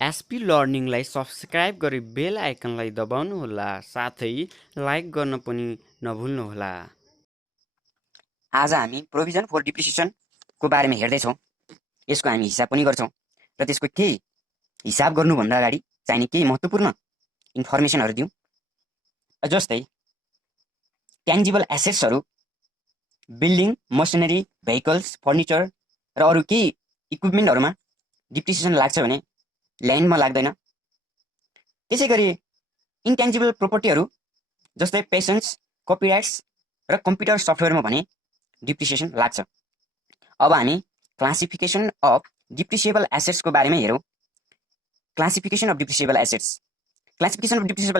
SP लर्निङलाई subscribe गरी बेल आइकनलाई दबाउनुहोला साथै like गर्न पनि नभुल्नुहोला। आज हामी प्रोभिजन फर डिप्रिसिएसनको बारेमा हेर्दैछौँ। यसको हामी हिसाब पनि गर्छौँ र त्यसको केही हिसाब गर्नुभन्दा अगाडि चाहिने केही महत्त्वपूर्ण इन्फर्मेसनहरू दिउँ। जस्तै ट्यान्जिबल एसेट्सहरू बिल्डिङ, मसिनरी, भेहिकल्स, फर्निचर र अरू केही इक्विपमेन्टहरूमा डिप्रिसिएसन लाग्छ भने ल्यान्डमा लाग्दैन। त्यसै गरी इन्ट्यान्जिबल प्रोपर्टीहरू जस्तै पेसेन्ट्स, कपिराइट्स र कम्प्युटर सफ्टवेयरमा भने डिप्रिसिएसन लाग्छ। अब हामी क्लासिफिकेसन अफ डिप्रिसिएबल एसेट्सको बारेमा हेरौँ। क्लासिफिकेसन अफ डिप्रिसिएबल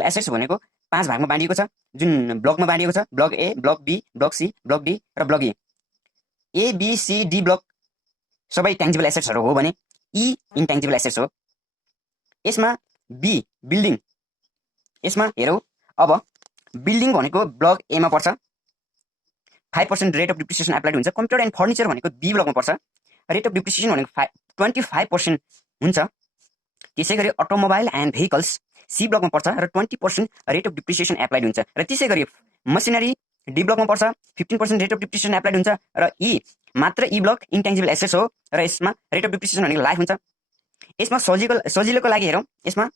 एसेट्स भनेको 5 भागमा बाँडिएको छ, जुन ब्लकमा बाँडिएको छ। Block A, block B, block C, block D र block E. A, B, C, D block सबै ट्यान्जिबल एसेट्सहरू हो भने ई इन्ट्यान्जिबल एसेट्स हो। यसमा बी बिल्डिङ, यसमा हेरौँ। अब बिल्डिङ भनेको ब्लक एमा पर्छ, 5% रेट अफ डिप्रिसिएसन एप्लाइड हुन्छ। कम्प्युटर एन्ड फर्निचर भनेको बी ब्लकमा पर्छ, रेट अफ डिप्रिसिएसन भनेको 25% हुन्छ। त्यसै गरी अटोमोबाइल एन्ड भेहिकल्स सी ब्लकमा पर्छ र 20% रेट अफ डिप्रिसिएसन एप्लाइड हुन्छ। र त्यसै गरी मसिनरी डी ब्लकमा पर्छ, 15% रेट अफ डिप्रिसिएसन एप्लाइड हुन्छ। र ई मात्र ई ब्लक इन्ट्यान्जिबल एसेट्स हो र यसमा रेट अफ डिप्रिसिएसन भनेको लाइफ हुन्छ। यसमा सजिलोको लागि हेरौँ। यसमा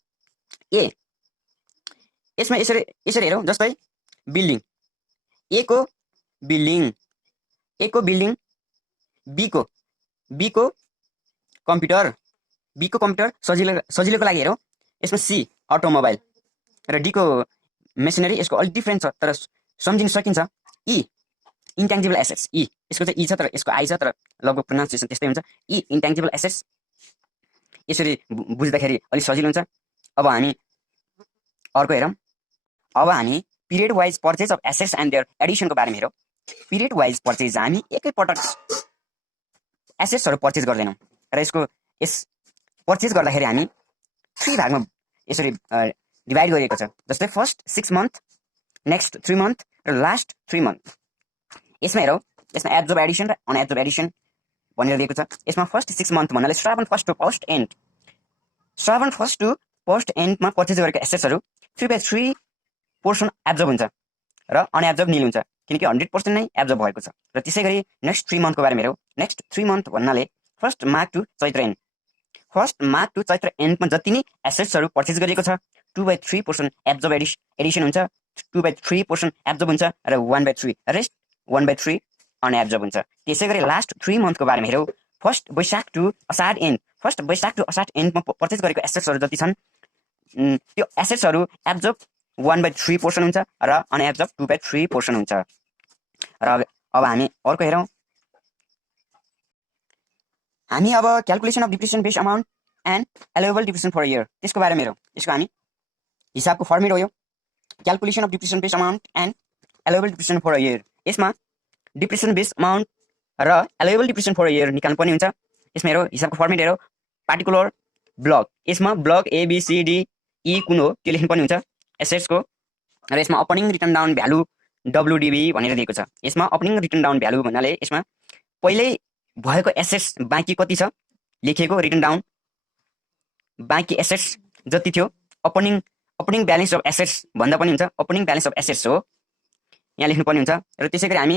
यसरी हेरौँ। जस्तै बिल्डिङ, ए को बिल्डिङ, बी को कम्प्युटर, सजिलोको लागि हेरौँ। यसमा सी अटोमोबाइल र डी को मेसिनरी। यसको अलिक डिफ्रेन्ट छ तर सम्झिन सकिन्छ। ई इन्ट्यान्जिबल एसेट्स, यसको चाहिँ ई छ तर यसको आई छ, तर लगभग प्रोनाउन्सिएसन त्यस्तै हुन्छ। ई इन्ट्यान्जिबल एसेट्स यसरी बुझ्दाखेरि अलिक सजिलो हुन्छ। अब हामी अर्को हेरौँ। अब हामी period wise purchase of assets and their एडिसनको बारेमा हेरौँ। पिरियड वाइज पर्चेज, हामी एकैपटक एसेट्सहरू पर्चेज गर्दैनौँ र यस पर्चेज गर्दाखेरि हामी 3 भागमा यसरी डिभाइड गरिएको छ। जस्तै फर्स्ट 6 मन्थ, नेक्स्ट 3 मन्थ र लास्ट 3 मन्थ। यसमा हेरौँ। यसमा एब्जर्ब एडिसन र अनएब्जर्ब एडिसन भनेर दिएको छ। यसमा फर्स्ट 6 मन्थ भन्नाले Shrawan first to first end, Shrawan first to first एन्डमा पर्चेज गरेको एसेट्सहरू 3/3% एब्जर्ब हुन्छ र अनएब्जर्ब निल हुन्छ, किनकि 100% नै एब्जर्ब भएको छ। र त्यसै गरी नेक्स्ट 3 मन्थको बारेमा हेरौँ। नेक्स्ट 3 मन्थ भन्नाले first March to Chaitra end, first March to Chaitra एन्डमा जति नै एसेट्सहरू पर्चेज गरिएको छ 2/3% एब्जर्ब एडिसन हुन्छ, 2/3% एब्जर्ब हुन्छ र 1/3 रेस्ट 1/3 अनएब्जर्ब हुन्छ। त्यसै गरी लास्ट 3 मन्थको बारेमा हेरौँ। First Baishakh to Asar end, first Baishakh to Asar एन्डमा पर्चेज गरेको एसेट्सहरू जति छन् त्यो एसेट्सहरू एब्जर्ब 1/3% हुन्छ र अनएब्जर्ब 2/3% हुन्छ। र अब हामी अर्को हेरौँ। हामी अब calculation of depreciation base amount and allowable depreciation for year त्यसको बारेमा हेरौँ। यसको हामी हिसाबको फर्मेट हो यो, calculation of depreciation base amount and allowable depreciation for year. यसमा डिप्रिसिएसन बेस अमाउन्ट र एलोवेबल डिप्रिसिएसन फर इयर निकाल्नु पर्ने हुन्छ। यसमा हेरौँ, हिसाबको फर्मेट हेरौँ। पार्टिकुलर ब्लक, यसमा block A B C D E कुन हो त्यो लेख्नुपर्ने हुन्छ एसेट्सको। र यसमा ओपनिङ रिटर्न डाउन भ्यालु डब्लुडिबी भनेर दिएको छ। यसमा ओपनिङ रिटर्न डाउन भ्यालु भन्नाले यसमा पहिल्यै भएको एसेट्स बाँकी कति छ लेखेको, रिटर्न डाउन बाँकी एसेट्स जति थियो। ओपनिङ ब्यालेन्स अफ एसेट्स भन्दा पनि हुन्छ, ओपनिङ ब्यालेन्स अफ एसेट्स हो यहाँ लेख्नुपर्ने हुन्छ। र त्यसै गरी हामी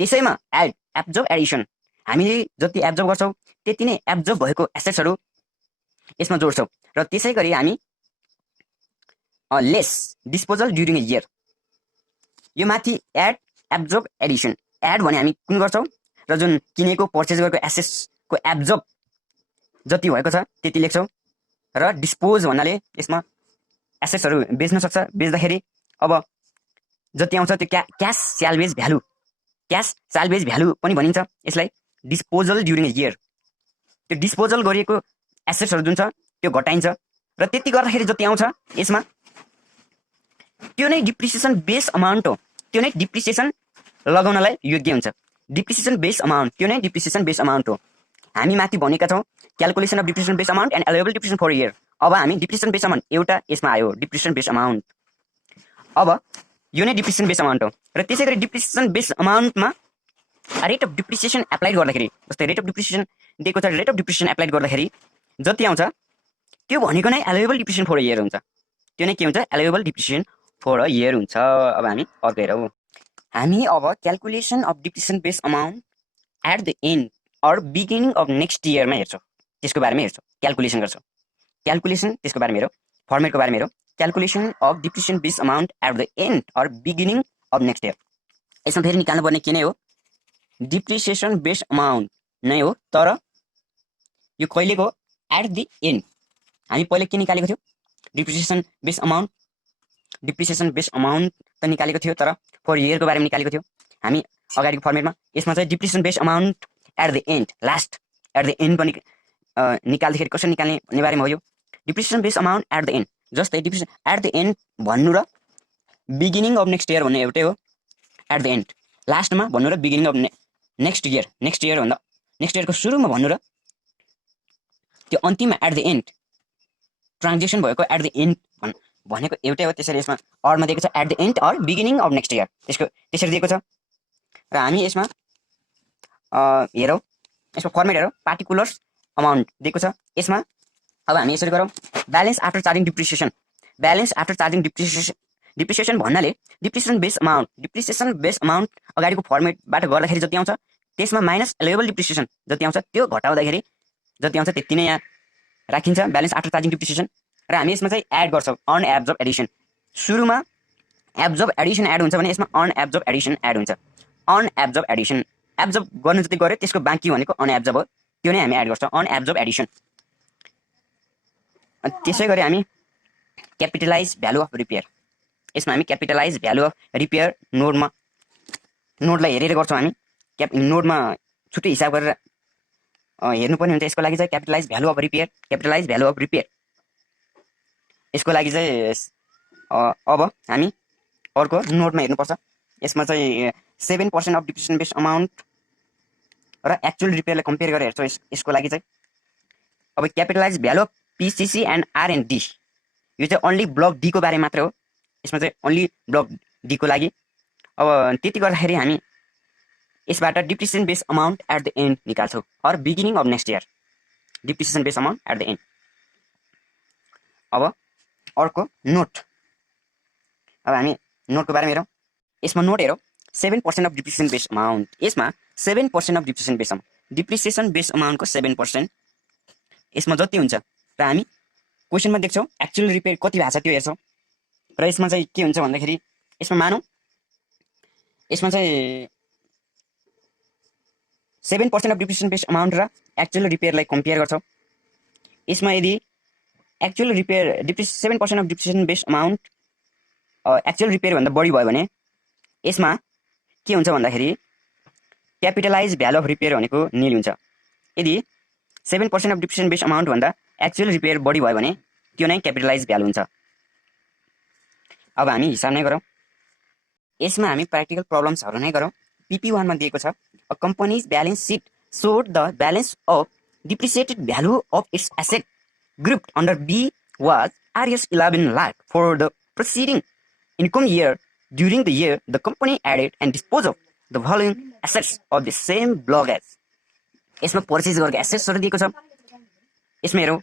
त्यसैमा एब्जर्ब एडिसन, हामीले जति एब्जर्ब गर्छौँ त्यति नै एब्जर्ब भएको एसेट्सहरू यसमा जोड्छौँ। र त्यसै गरी हामी लेस डिस्पोजल ड्युरिङ ए इयर, यो माथि एड एब्जर्ब एडिसन। एड भने हामी कुन गर्छौँ र जुन किनेको पर्चेज गरेको एसेट्सको एब्जर्ब जति भएको छ त्यति लेख्छौँ। र डिस्पोज भन्नाले यसमा एसेट्सहरू बेच्न सक्छ, बेच्दाखेरि अब जति आउँछ त्यो क्यास स्यालवेज भ्यालु पनि भनिन्छ यसलाई, डिस्पोजल ड्युरिङ ए इयर। त्यो डिस्पोजल गरिएको एसेट्सहरू जुन छ त्यो घटाइन्छ र त्यति गर्दाखेरि जति आउँछ यसमा त्यो नै डिप्रिसिएसन बेस अमाउन्ट हो, त्यो नै डिप्रिसिएसन लगाउनलाई योग्य हुन्छ। डिप्रिसिएसन बेस अमाउन्ट, त्यो नै डिप्रिसिएसन बेस अमाउन्ट हो। हामी माथि भनेका छौँ calculation of depreciation base amount and allowable depreciation for year. अब हामी डिप्रिसिएसन बेस अमाउन्ट एउटा यसमा आयो, डिप्रिसिएसन बेस अमाउन्ट। अब यो नै डिप्रिसिएसन बेस अमाउन्ट हो। र त्यसै गरी डिप्रिसिएसन बेस अमाउन्टमा रेट अफ डिप्रिसिएसन एप्लाइड गर्दाखेरि, जस्तै रेट अफ डिप्रिसिएसन दिएको छ, रेट अफ डिप्रिसिएसन एप्लाइड गर्दाखेरि जति आउँछ त्यो भनेको नै allowable depreciation for a year हुन्छ। त्यो नै के हुन्छ? Allowable depreciation for a year हुन्छ। अब हामी अर्को हेरौँ। हामी अब calculation of depreciation base amount at the end or beginning of next इयरमा हेर्छौँ। त्यसको बारेमा हेर्छौँ, क्यालकुलेसन गर्छौँ। क्यालकुलेसन त्यसको बारेमा हेरौँ, फर्मेटको बारेमा हेरौँ। Calculation of depreciation base amount at the end or beginning of next year. यसमा फेरि निकाल्नुपर्ने के नै हो? डिप्रिसिएसन बेस अमाउन्ट नै हो, तर यो कहिलेको? At the end. हामी पहिला के निकालेको थियो? डिप्रिसिएसन बेस अमाउन्ट त निकालेको थियो, तर फर इयरको बारेमा निकालेको थियो हामी अगाडिको फर्मेटमा। यसमा चाहिँ depreciation base amount at the end, last at the end पनि निकाल्दाखेरि कसरी निकाल्ने भन्ने बारेमा हो यो। Depreciation base amount at the end, जस्तै डिप्रिसिएसन एट द एन्ड भन्नु र बिगिनिङ अफ नेक्स्ट इयर भन्ने एउटै हो। एट द एन्ड लास्टमा भन्नु र बिगिनिङ अफ नेक्स्ट इयर भन्दा नेक्स्ट इयरको सुरुमा भन्नु र त्यो अन्तिममा एट द एन्ड ट्रान्जेक्सन भएको एट द एन्ड भनेको एउटै हो। त्यसरी यसमा अरमा दिएको छ at the end or beginning of next year, त्यसको त्यसरी दिएको छ। र हामी यसमा हेरौँ, यसमा फर्मेट हेरौँ, पार्टिकुलर्स अमाउन्ट दिएको छ। यसमा अब हामी यसरी गरौँ, balance after charging depreciation. Balance after charging depreciation भन्नाले डिप्रिसिएसन बेस अमाउन्ट अगाडिको फर्मेटबाट गर्दाखेरि जति आउँछ त्यसमा माइनस एलोवेबल डिप्रिसिएसन जति आउँछ त्यो घटाउँदाखेरि जति आउँछ त्यति नै यहाँ राखिन्छ ब्यालेन्स आफ्टर चार्जिङ डिप्रिसिएसन। र हामी यसमा चाहिँ एड गर्छौँ अन एब्जर्ब एडिसन। सुरुमा एब्जर्ब एडिसन एड हुन्छ भने यसमा अन एब्जर्ब एडिसन एड हुन्छ। अन एब्जर्ब एडिसन, एब्जर्ब गर्नु जति गऱ्यो त्यसको बाँकी भनेको अन एब्जर्ब हो, त्यो नै हामी एड गर्छौँ, अन एब्जर्ब एडिसन। त्यसै गरी हामी क्यापिटलाइज भ्यालु अफ रिपेयर। यसमा हामी क्यापिटलाइज भ्यालु अफ रिपेयर नोडलाई हेरेर गर्छौँ हामी। नोडमा छुट्टै हिसाब गरेर हेर्नुपर्ने हुन्छ। यसको लागि चाहिँ क्यापिटलाइज भ्यालु अफ रिपेयर यसको लागि चाहिँ अब हामी अर्को नोटमा हेर्नुपर्छ। यसमा चाहिँ 7% अफ डिप्रिसिएसन बेस अमाउन्ट र एक्चुअल रिपेयरलाई कम्पेयर गरेर हेर्छौँ। यसको लागि चाहिँ अब capitalize value of PCC and R and D, यो चाहिँ ओन्ली ब्लक डीको बारे मात्रै हो। यसमा चाहिँ ओन्ली ब्लक डीको लागि। अब त्यति गर्दाखेरि हामी यसबाट depreciation base amount at the end निकाल्छौँ or beginning of next year, depreciation base amount at the end. अब अर्को नोट, अब हामी नोटको बारेमा हेरौँ। यसमा नोट हेरौँ, 7% अफ डिप्रिसिएसन बेस अमाउन्ट। यसमा 7% अफ डिप्रिसिएसन बेस अमाउन्टको 7% यसमा जति हुन्छ र हामी क्वेसनमा देख्छौँ एक्चुअल रिपेयर कति भएको छ त्यो हेर्छौँ। र यसमा चाहिँ के हुन्छ भन्दाखेरि यसमा मानौँ यसमा चाहिँ 7% अफ डिप्रिसिएसन बेस अमाउन्ट र एक्चुअल रिपेयरलाई कम्पेयर गर्छौँ। यसमा यदि actual repair 7% of depreciation base amount actual रिपेयरभन्दा बढी भयो भने यसमा के हुन्छ भन्दाखेरि क्यापिटलाइज भ्यालु अफ रिपेयर भनेको निल हुन्छ। यदि 7% अफ डिप्रिसिएसन बेस अमाउन्टभन्दा एक्चुअल रिपेयर बढी भयो भने त्यो नै क्यापिटलाइज भ्यालु हुन्छ। अब हामी हिसाब नै गरौँ। यसमा हामी प्र्याक्टिकल प्रब्लम्सहरू नै गरौँ। PP1 मा दिएको छ, अ कम्पनीज ब्यालेन्स सिट सोड the balance of depreciated value of its asset grouped under B was Rs 11 lakh for the preceding income year. During the year, the company added and disposed of the following assets of the same block as. यसमा purchase गरेको एसेट्सहरु दिएको छ। यसमा हेरौँ,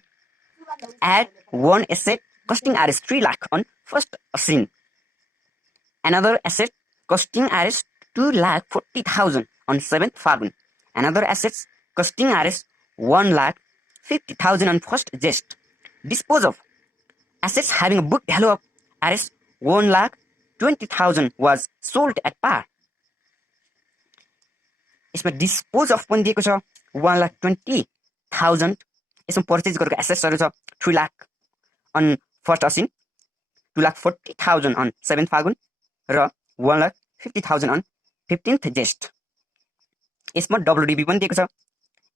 add one asset costing Rs 3 lakh on 1st Asin. Another asset costing Rs 2,40,000 on 7th Fagun. Another asset costing Rs 1,50,000 on 1st Jest. Dispose of assets having a book value of Rs 1,20,000 was sold at par. यसमा dispose of पनि दिएको छ 1,20,000। यसमा purchase गरेको एसेट्सहरु छ 3 lakh on 1st Asin, 2,40,000 on 7th Fagun र 1,50,000 on 15th Jest. यसमा WDB पनि दिएको छ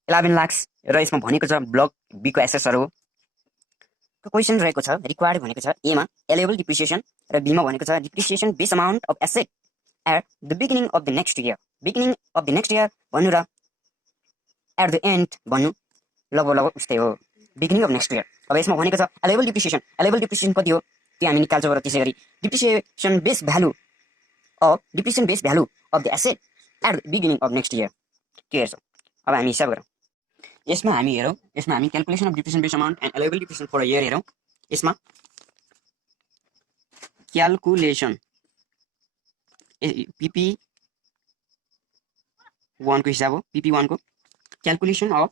11 लाख र यसमा भनेको छ ब्लक बी को एसेट्सहरु हो। क्वेशन रहेको छ, रिक्वायर्ड भनेको छ ए मा एलिजिबल डिप्रिसिएसन र बी मा भनेको छ depreciation base amount of asset at the beginning of the next year. Beginning of the next year भन्नु र एट द एन्ड भन्नु लगभग उस्तै हो, बिगिनिङ अफ नेक्स्ट इयर। अब यसमा भनेको छ एलिजिबल डिप्रिसिएसन कति हो त्यो हामी निकाल्छौँ। र त्यसैगरी depreciation base value of the asset at the beginning of next year के हेर्छौँ। अब हामी हिसाब गरौँ। यसमा हामी हेरौँ, यसमा हामी calculation of depreciation base amount and allowable depreciation for a year हेरौँ। यसमा क्यालकुलेसन PP 1 को हिसाब हो, PP 1 को calculation of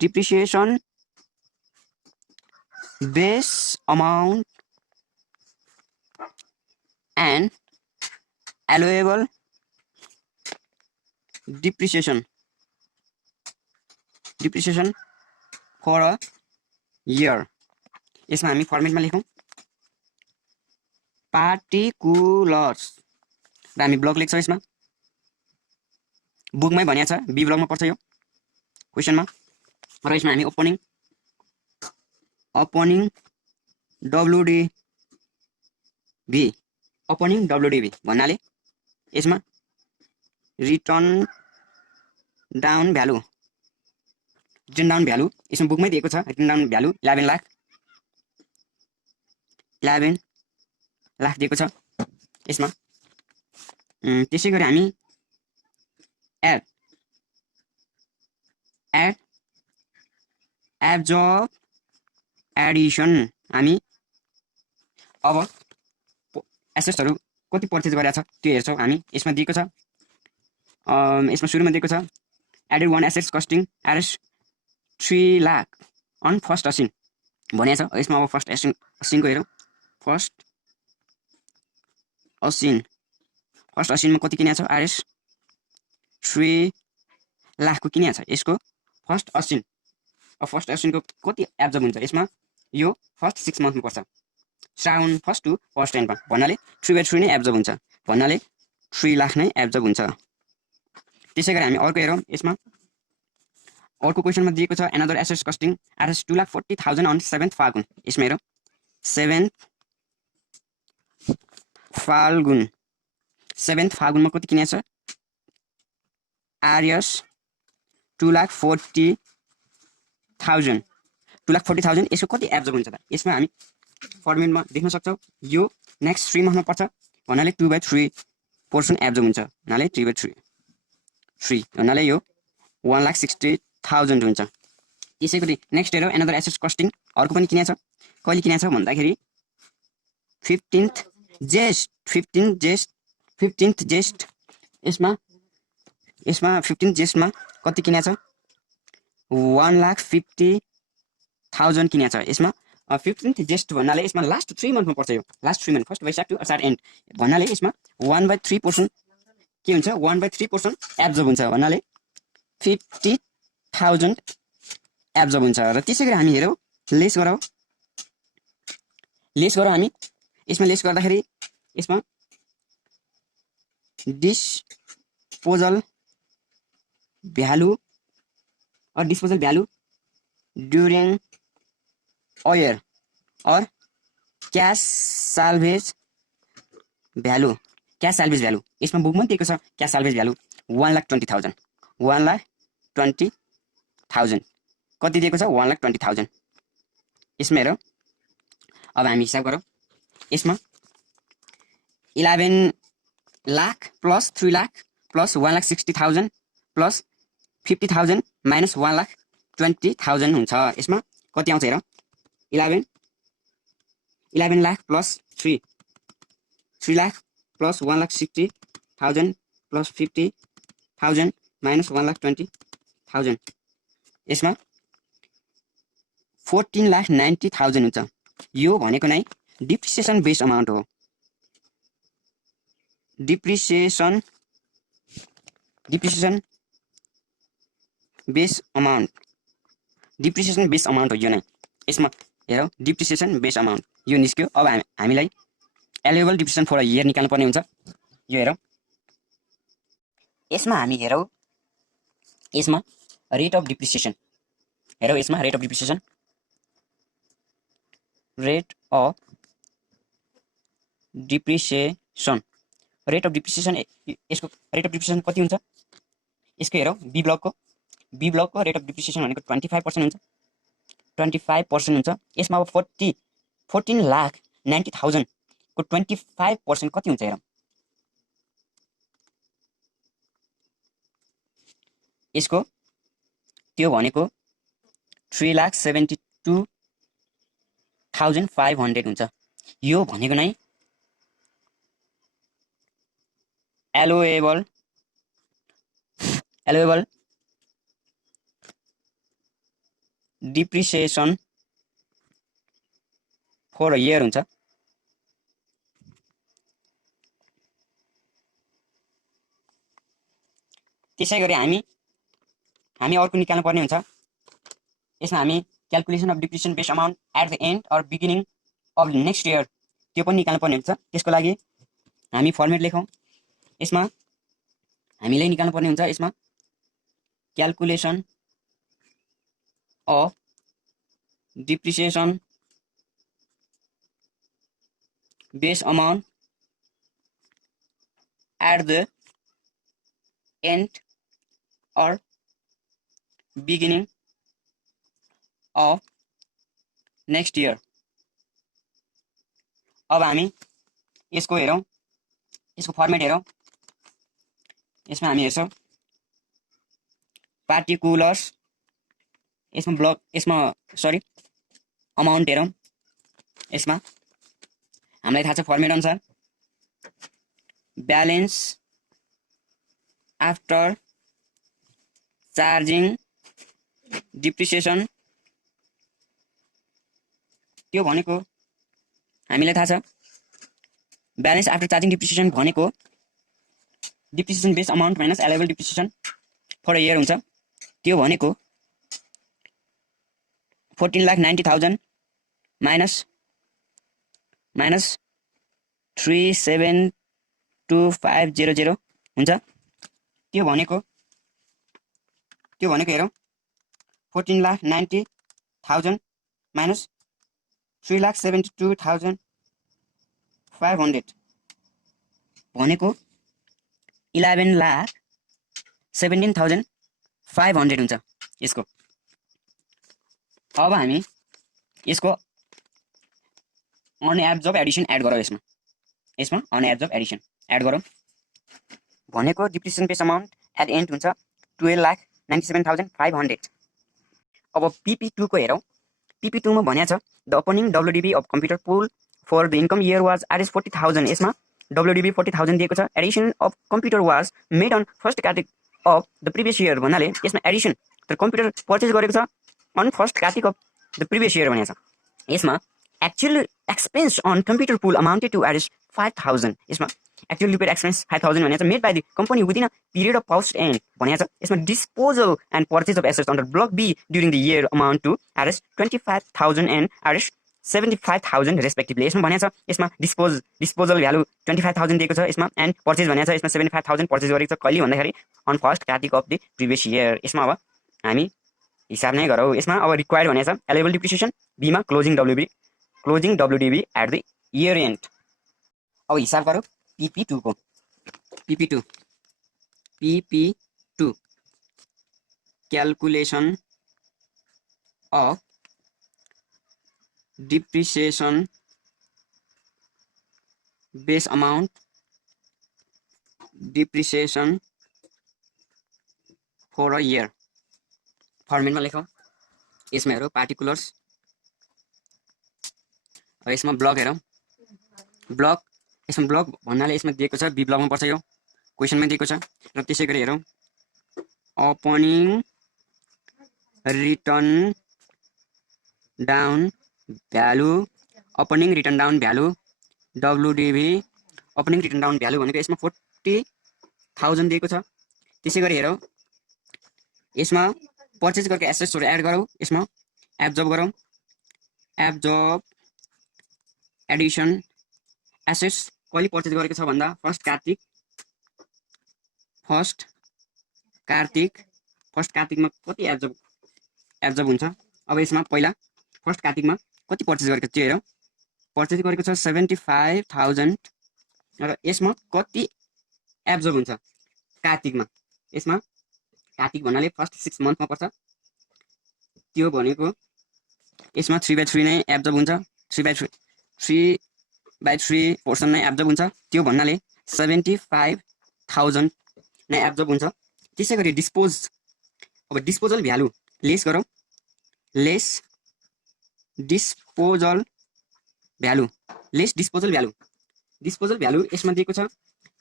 depreciation base amount and allowable depreciation for a year. यसमा हामी फर्मेटमा लेखौँ पार्टिकुलर्स र हामी ब्लक लेख्छौँ। यसमा बुकमै भनिएको छ, बी ब्लकमा पर्छ यो क्वेसनमा। र यसमा हामी ओपनिङ WDV भन्नाले यसमा रिटर्न डाउन भ्यालु यसमा बुकमै दिएको छ। रिटर्न डाउन भ्यालु 11 लाख दिएको छ यसमा। त्यसै गरी हामी एड एब्जर्ब एडिसन हामी अब एसेट्सहरू कति पर्चेज गरेको छ त्यो हेर्छौँ हामी। यसमा दिएको छ, यसमा सुरुमा दिएको छ एडेड 1 एसेट्स कस्टिङ एरेस्ट 3 लाख अन फर्स्ट असिन भनेको छ। यसमा अब फर्स्ट असिनको हेरौँ। फर्स्ट असिनमा कति किनेको छ आरएस 3 लाखको किनेको छ। यसको फर्स्ट असिनको कति एब्जर्ब हुन्छ यसमा, यो फर्स्ट 6 मन्थमा पर्छ, श्रावण 1 to 10 भन्नाले 3/3 नै एब्जर्ब हुन्छ, भन्नाले 3 लाख नै एब्जर्ब हुन्छ। त्यसै गरी हामी अर्को हेरौँ। यसमा अर्को क्वेसनमा दिएको छ another assets costing RS 2,40,000 on 7th Falgun. यसमा हेरौँ 7th फाल्गुनमा कति किनेको छ आरएस 2,40,000 यसको कति एब्जर्ब हुन्छ त। यसमा हामी फर्मेटमा देख्न सक्छौँ, यो नेक्स्ट 3 मन्थमा पर्छ भन्नाले 2/3% एब्जर्ब हुन्छ, भन्नाले 3/3 भन्नाले यो 1,60,000 हुन्छ। त्यसै गरी नेक्स्ट हेरौँ एनदर एसेट्स कस्टिङ। अर्को पनि किनेको छ, कहिले किनेको छ भन्दाखेरि 15th जेस्ट यसमा 15th जेस्टमा कति किनेको छ 1,50,000 किनेको छ। यसमा 15th जेस्ट भन्नाले यसमा लास्ट 3 मन्थमा पर्छ, यो last 3 month first Baishakh to Asar end भन्नाले यसमा 1/3% के हुन्छ 1/3% एब्जर्ब हुन्छ, भन्नाले 50,000 एब्जर्ब हुन्छ। र त्यसै गरी हामी हेरौँ लेस गरौँ हामी। यसमा लेस गर्दाखेरि यसमा disposal value during a year और क्यास साल्भेज भ्यालु यसमा बुकमा दिएको छ। क्यास साल्भेज भ्यालु 1,20,000 कति दिएको छ 1,20,000। यसमा हेरौँ, अब हामी हिसाब गरौँ। यसमा 11 lakh plus 3 lakh plus 1,60,000 plus 50,000 minus 1,20,000 हुन्छ। यसमा कति आउँछ हेरौँ, 11 lakh plus 3 lakh plus 1,60,000 plus 50,000 minus 1,20,000 यसमा 14,90,000 हुन्छ। यो भनेको नै डिप्रिसिएसन बेस अमाउन्ट हो। डिप्रिसिएसन बेस अमाउन्ट हो यो नै। यसमा हेरौँ डिप्रिसिएसन बेस अमाउन्ट यो निस्क्यो। अब हामीलाई एलाउएबल डिप्रिसिएसन फर अ इयर निकाल्नु पर्ने हुन्छ। यो हेरौँ, यसमा हामी हेरौँ यसमा रेट अफ डिप्रिसिएसन हेरौँ। यसमा रेट अफ डिप्रिसिएसन यसको रेट अफ डिप्रिसिएसन कति हुन्छ यसको हेरौँ। बी ब्लकको रेट अफ डिप्रिसिएसन भनेको 25% हुन्छ। 25% हुन्छ। यसमा अब 14,90,000 को 25% कति हुन्छ हेरौँ। यसको त्यो भनेको 3,72,500 हुन्छ। यो भनेको नै allowable depreciation for a year हुन्छ। त्यसै गरी हामी अर्को निकाल्नु पर्ने हुन्छ। यसमा हामी calculation of depreciation base amount at the end or beginning of next year त्यो पनि निकाल्नु पर्ने हुन्छ। त्यसको लागि हामी फर्मेट लेखौँ। यसमा हामीले निकाल्नु पर्ने हुन्छ। यसमा calculation of depreciation base amount at the end or beginning of next year. अब हामी यसको हेरौँ, यसको फर्मेट हेरौँ। यसमा हामी हेर्छौँ पार्टिकुलर्स, यसमा अमाउन्ट हेरौँ। यसमा हामीलाई थाहा छ फर्मेट अनुसार ब्यालेन्स आफ्टर चार्जिङ डिप्रिसिएसन। त्यो भनेको हामीलाई थाहा छ ब्यालेन्स आफ्टर चार्जिङ डिप्रिसिएसन भनेको depreciation base amount minus allowable depreciation for a year हुन्छ। त्यो भनेको 14,90,000 माइनस 372,500 हुन्छ। त्यो भनेको हेरौँ 14,90,000 माइनस 3,72,500 भनेको 11,17,500 हुन्छ यसको। अब हामी यसको अन एब्जर्ब एडिसन एड गरौँ। यसमा अन एब्जर्ब एडिसन एड गरौँ भनेको depreciation base amount at end हुन्छ 12,97,500। अब PP2 को हेरौँ। PP2 मा भनेको छ the opening WDB of computer pool for the income year was ₹40,000। यसमा WDB 40,000 दिएको छ। Addition of computer was made on first Kartik of the previous year भन्नाले यसमा एडिसन तर कम्प्युटर पर्चेज गरेको छ on first Kartik of the previous year भनेको छ। यसमा actual expense on computer pool amounted to ₹5,000। यसमा एक्चुअल रिपेयर एक्सपेन्स 5,000 भनेको छ। Made by the company within a period of post end भनेको छ। यसमा disposal and purchase of assets under block B during the year amount to ₹25,000 and ₹75,000 respectively. यसमा भनेको छ यसमा डिस्पोजल भ्यालु 25,000 दिएको छ यसमा एन्ड पर्चेज भनेको छ यसमा 75,000 पर्चेज गरेको छ। कहिले भन्दाखेरि on first Kartik of the previous year. यसमा अब हामी हिसाब नै गरौँ। यसमा अब रिक्वायर्ड भनेको छ एलेबल डिप्रिसिएसन, बीमा closing WDB at the year end. अब हिसाब गरौँ PP2 को। PP2 calculation of depreciation base amount depreciation for a year. फर्मेटमा लेखौँ। यसमा हेरौँ पार्टिकुलर्स, यसमा ब्लक हेरौँ। यसमा ब्लक भन्नाले यसमा दिएको छ बी ब्लकमा पर्छ, यो क्वेसनमा दिएको छ। र त्यसै गरी हेरौँ opening written down value WDB opening written down value भनेको यसमा 40,000 दिएको छ। त्यसै गरी हेरौँ यसमा पर्चेज गरेको एसेट्सहरू एड गरौँ। यसमा एब्जर्ब गरौँ। एब्जर्ब एडिसन एसेट्स कहिले पर्चेज गरेको छ भन्दा फर्स्ट कार्तिकमा कति एब्जर्ब हुन्छ। अब यसमा पहिला फर्स्ट कार्तिकमा कति पर्चेज गरेको त्यो हेरौँ। पर्चेज गरेको छ 75,000 र यसमा कति एब्जर्ब हुन्छ कार्तिकमा। यसमा कार्तिक भन्नाले फर्स्ट 6 मन्थमा पर्छ। त्यो भनेको यसमा 3/3 नै एब्जर्ब हुन्छ। 3/3 पोर्सन नै एब्जर्ब हुन्छ। त्यो भन्नाले 75,000 नै एब्जर्ब हुन्छ। त्यसै गरी डिस्पोजल भ्यालु लेस गरौँ, lace disposal value, lace disposal value यसमा दिएको छ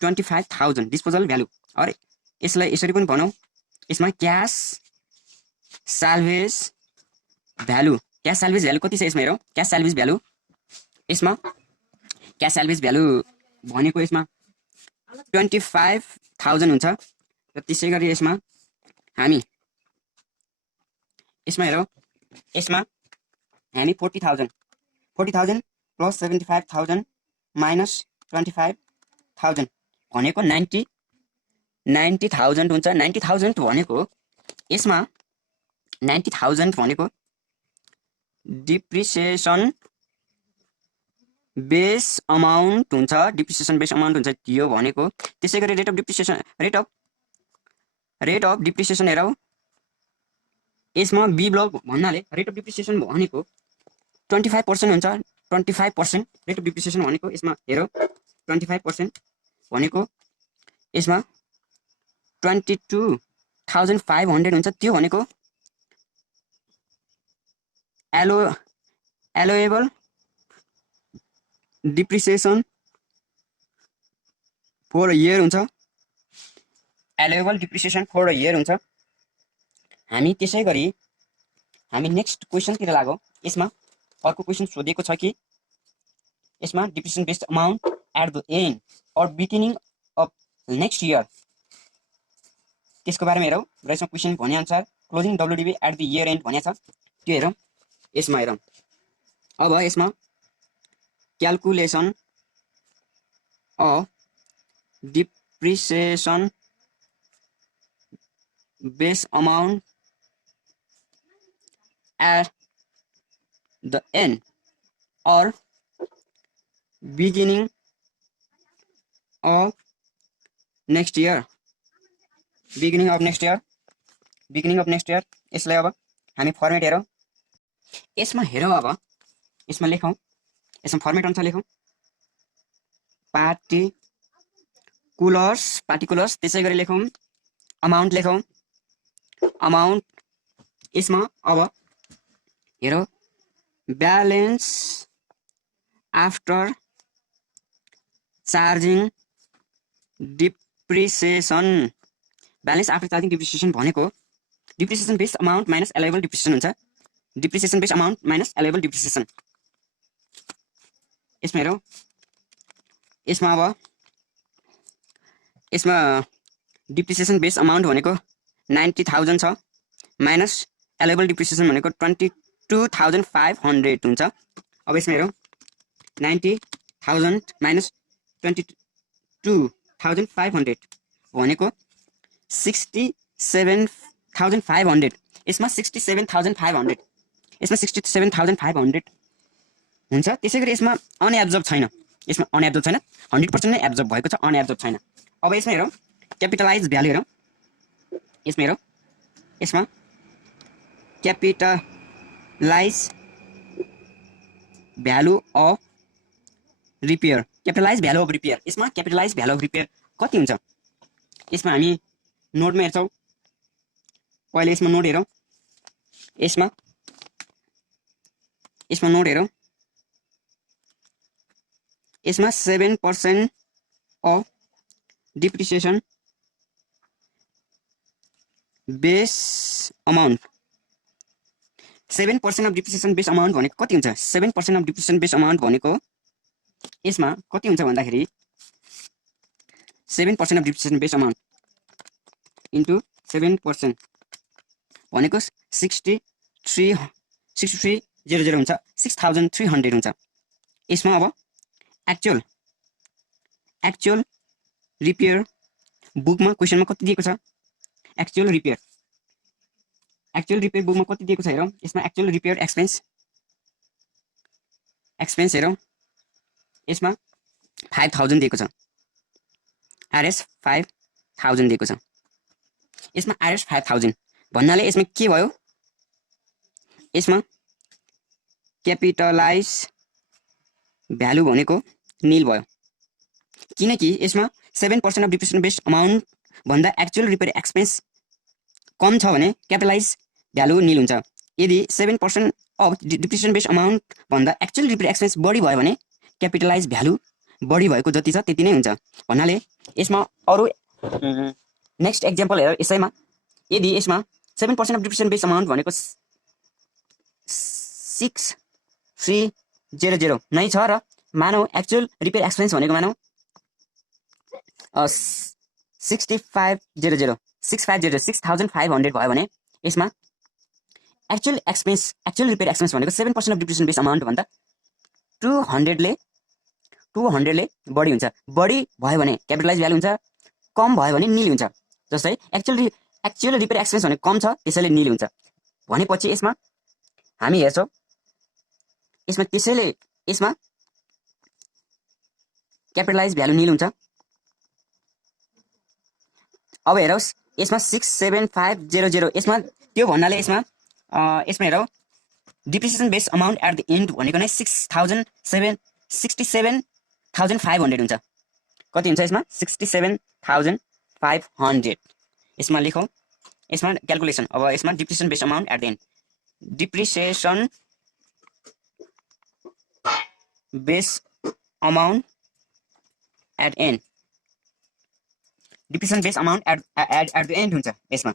25,000 डिस्पोजल भ्यालु। अरे यसलाई यसरी पनि भनौँ, यसमा क्यास साल्भेज भ्यालु, कति छ यसमा हेरौँ, क्यास साल्भेज भ्यालु यसमा भनेको यसमा 25,000 हुन्छ र त्यसै गरी यसमा हामी हेरौँ, यसमा हामी 40,000 प्लस 75,000 माइनस 25,000 भनेको 90,000 हुन्छ। 90,000 भनेको यसमा 90,000 भनेको डिप्रिसिएसन बेस अमाउन्ट हुन्छ, त्यो भनेको। त्यसै गरी रेट अफ डिप्रिसिएसन हेरौँ, यसमा बी ब्लक भन्नाले रेट अफ डिप्रिसिएसन भनेको 25% हुन्छ। 25% रेट अफ डिप्रिसिएसन भनेको यसमा हेरौँ, 25% भनेको यसमा 22,500 हुन्छ। त्यो भनेको allowable depreciation for a year हुन्छ, हामी त्यसै गरी हामी नेक्स्ट क्वेसनतिर लागौँ। यसमा अर्को क्वेसन सोधेको छ कि यसमा depreciation based amount at the end or beginning of next year, त्यसको बारेमा हेरौँ र यसमा क्वेसन भनेअनुसार closing WDB at the year end भनेको छ, त्यो हेरौँ। यसमा हेरौँ, अब यसमा calculation of depreciation base amount at the end or beginning of next year, यसलाई अब हामी फर्मेट हेरौँ। यसमा हेरौँ, अब यसमा लेखौँ, यसमा फर्मेट अनुसार लेखौँ, पार्टिकुलर्स, त्यसै गरी लेखौँ अमाउन्ट, यसमा अब हेरौँ ब्यालेन्स आफ्टर चार्जिङ डिप्रिसिएसन भनेको depreciation based amount minus allowable depreciation हुन्छ। यसमा हेरौँ, यसमा अब यसमा डिप्रिसिएसन बेस्ड अमाउन्ट भनेको 90,000 छ, माइनस एलाइबल डिप्रिसिएसन भनेको 22,500 हुन्छ। अब यसमा हेरौँ, 90,000 माइनस 22,500 भनेको 67,500, यसमा 67,500 हुन्छ। त्यसै गरी यसमा अनएब्जर्ब छैन, 100% नै एब्जर्ब भएको छ, अनएब्जर्ब छैन। अब यसमा हेरौँ क्यापिटलाइज भ्यालु हेरौँ, यसमा क्यापिटलाइज भ्यालु अफ रिपेयर, यसमा क्यापिटलाइज भ्यालु अफ रिपेयर कति हुन्छ, यसमा हामी नोटमा हेर्छौँ। पहिले यसमा नोट हेरौँ, यसमा नोट हेरौँ, यसमा 7% of depreciation base amount, 7% of depreciation base amount भनेको कति हुन्छ, 7% अफ डिप्रिसिएसन बेस अमाउन्ट भनेको यसमा कति हुन्छ भन्दाखेरि 7% of depreciation base amount into 7% भनेको 6300 हुन्छ, 6,300 हुन्छ। यसमा अब एक्चुअल रिपेयर बुकमा क्वेसनमा कति दिएको छ, एक्चुअल रिपेयर बुकमा कति दिएको छ हेरौँ। यसमा एक्चुअल रिपेयर एक्सपेन्स हेरौँ, यसमा 5,000 दिएको छ, आरएस 5,000 दिएको छ। यसमा आरएस 5,000 भन्नाले यसमा के भयो, यसमा क्यापिटलाइज भ्यालु भनेको नील भयो, किनकि यसमा 7% अफ डिप्रिसिएसन बेस्ड अमाउन्ट भन्दा एक्चुअल रिपेयर एक्सपेन्स कम छ भने क्यापिटलाइज भ्यालु निल हुन्छ। यदि 7% अफ डिप्रिसिएसन बेस अमाउन्ट भन्दा एक्चुअल रिपेयर एक्सपेन्स बढी भयो भने क्यापिटलाइज भ्यालु बढी भएको जति छ त्यति नै हुन्छ भन्नाले यसमा अरू नेक्स्ट एक्जाम्पल हेर यसैमा यदि यसमा 7% अफ डिप्रिसिएसन बेस अमाउन्ट भनेको 6300 नै छ र मानौ एक्चुअल रिपेयर एक्सपेन्स भनेको मानौ 6500 भयो भने यसमा एक्चुअल रिपेयर एक्सपेन्स भनेको 7% अफ डिप्रिसिएसन बेस अमाउन्ट भन्दा 200 ले बढी हुन्छ। बढी भयो भने क्यापिटलाइज भ्यालु हुन्छ, कम भयो भने निल हुन्छ। जस्तै एक्चुअल रिपेयर एक्सपेन्स भनेको कम छ त्यसैले निल हुन्छ भनेपछि यसमा हामी हेर्छौँ यसमा क्यापिटलाइज भ्यालु निल हुन्छ। अब हेरौँ यसमा 67500 यसमा त्यो भन्नाले यसमा हेरौँ depreciation base amount at the end भनेको नै 67,500 हुन्छ। कति हुन्छ यसमा 67,500 यसमा लेखौँ यसमा क्याल्कुलेसन। अब यसमा depreciation base amount at the end depreciation base amount at end depreciation base amount at the end हुन्छ यसमा